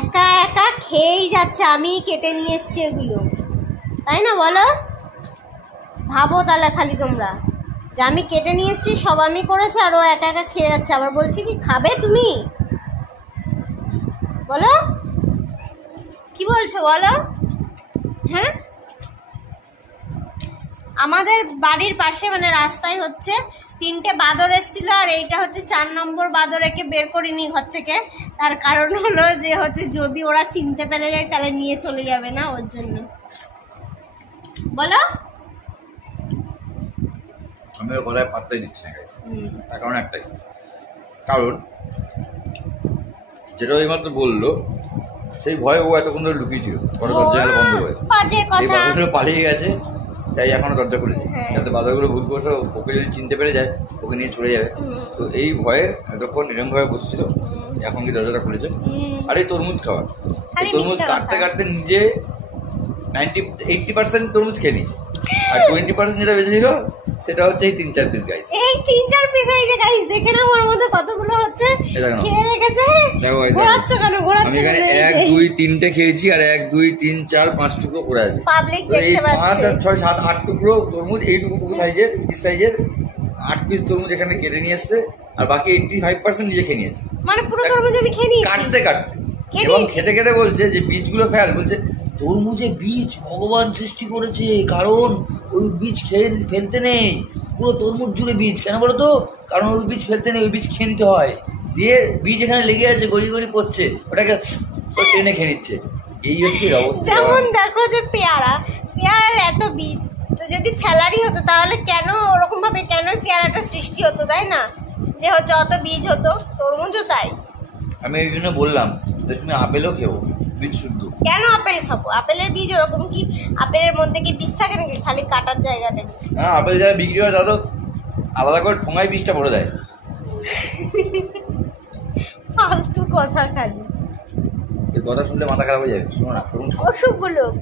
একা একা খেয়েই যাচ্ছে, আমি কেটে নিয়ে এসছি এগুলো, তাই না বলো? ভাবো তাহলে খালি তোমরা যে আমি কেটে নিয়ে এসছি, সব আমি করেছি, আর ও একা একা খেয়ে যাচ্ছে। আবার বলছি কি খাবে তুমি? বলো, কি বলছো বলো? হ্যাঁ, আমাদের বাড়ির পাশে মানে রাস্তায় হচ্ছে 3টে বাঁদর এসেছিল, আর এইটা হচ্ছে 4 নম্বর বাঁদর। একে বের করিনি ঘর থেকে, তার কারণ হলো যে হচ্ছে যদি ওরা চিনতে পেরে যায় তাহলে নিয়ে চলে যাবে না, ওর জন্য। বলো। আমি ওর কথায় পাত্তাই দিচ্ছি না গাইস, তার কারণ একটাই, কারণ যেটা ওই মাত্র বললো সেই ভয়ে ও এতক্ষণ ধরে লুকিয়েছিল, পরে দরজা বন্ধ হয়ে এই বাদরগুলো পালিয়ে গেছে, তাই এখনো দরজা খুলেছে, যাতে বাদরগুলো ভুল করছে ওকে যদি চিনতে পেরে যায় ওকে নিয়ে চলে যাবে। তো এই ভয়ে এতক্ষণ নিরমভাবে বসছিল, এখন কি দরজাটা খুলেছে। আর এই তরমুজ খাওয়া, তরমুজ কাটতে কাটতে নিজে 80% তরমুজ খেয়ে নিয়েছে, আর 20% যেটা বেঁচে ছিল সেটা হচ্ছে এই 3-4 পিস গাইস। এই 3-4 পিস এই যে গাইস দেখে নাও ওর মধ্যে কতগুলো হচ্ছে খেয়ে রেখেছে। দেখো গাইস, ঘোরাচ্ছ কেন? আমি এখানে 1 2 3টে খেয়েছি, আর 1 2 3 4 5 টুকরো করে আছে। পাবলিক দেখতে পাচ্ছে 5 6 7 8 টুকরো তরমুজ, এইটুকু সাইজের, পিস সাইজের 8 পিস তরমুজ এখানে কেটে নিয়ে এসেছে, আর বাকি 85% নিজে খেয়ে নিয়েছে। মানে পুরো তরমুজ আমি খেয়ে নিয়েছি কাটতে কাটতে, এবং খেতে খেতে বলছে যে বীজগুলো ফেল, বলছে তরমুজে বীজ ভগবান সৃষ্টি করেছে, কারণ ওই বীজ খেয়ে ফেলতে নেই, পুরো তরমুজ জুড়ে বীজ। কেন বলো তো? কারণ ওই বীজ ফেলতে নেই, ওই বীজ খেয়ে নিতে হয়। দিয়ে বীজ এখানে লেগে আছে, গড়ি গড়ি পড়ছে, ওটাকে টেনে খেয়ে নিচ্ছে। এই হচ্ছে অবস্থা। যেমন দেখো যে পেয়ারার এত বীজ, তো যদি ফেলারই হতো তাহলে কেন ওরকম ভাবে কেন পেয়ারাটা সৃষ্টি হতো, তাই না? যে হচ্ছে অত বীজ হতো, তরমুজও তাই। আমি এই জন্য বললাম যে তুমি আপেলও খেও, বীজ শুদ্ধ। কেন আপেল খাবো? আপেলের বীজ ওরকম কি আপেলের মধ্যে কি বীজ থাকে নাকি? খালি কাটার জায়গাটা বীজ। হ্যাঁ, আপেল যারা বিক্রি হয় তারা তো আলাদা করে ঠোঙায় বীজটা ভরে দেয়। ফালতু কথা খালি, এই কথা শুনলে মাথা খারাপ হয়ে যাবে। শোনো না, অসুখ বলুক।